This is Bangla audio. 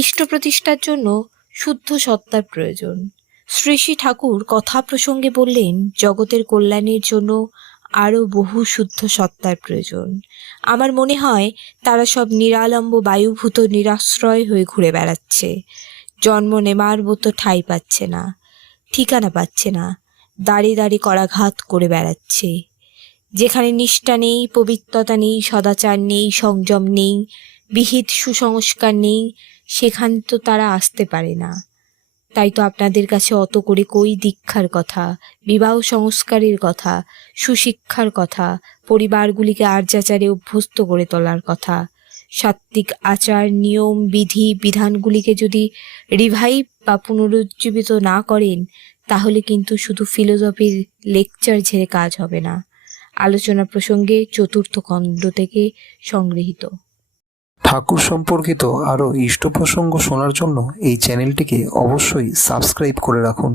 ইষ্ট প্রতিষ্ঠার জন্য শুদ্ধ সত্তার প্রয়োজন। শ্রী শ্রী ঠাকুর কথা প্রসঙ্গে বললেন, জগতের কল্যাণের জন্য আরও বহু শুদ্ধ সত্তার প্রয়োজন। আমার মনে হয় তারা সব নিরালম্ব বায়ুভূত নিরাশ্রয় হয়ে ঘুরে বেড়াচ্ছে। জন্ম নেমার মতো ঠাঁই পাচ্ছে না, ঠিকানা পাচ্ছে না, দাঁড়ে দাঁড়ে করাঘাত করে বেড়াচ্ছে। যেখানে নিষ্ঠা নেই, পবিত্রতা নেই, সদাচার নেই, সংযম নেই, বিহিত সুসংস্কার নেই, সেখানে তো তারা আসতে পারে না। তাই তো আপনাদের কাছে অত করে কই দীক্ষার কথা, বিবাহ সংস্কারের কথা, সুশিক্ষার কথা, পরিবারগুলিকে আর্যাচারে অভ্যস্ত করে তোলার কথা। সাত্ত্বিক আচার, নিয়ম, বিধি বিধানগুলিকে যদি রিভাইভ বা পুনরুজ্জীবিত না করেন, তাহলে কিন্তু শুধু ফিলোসফির লেকচার ঝেড়ে কাজ হবে না। আলোচনা প্রসঙ্গে চতুর্থ খণ্ড থেকে সংগৃহীত। ঠাকুর সম্পর্কিত আরও ইষ্ট প্রসঙ্গ শোনার জন্য এই চ্যানেলটিকে অবশ্যই সাবস্ক্রাইব করে রাখুন।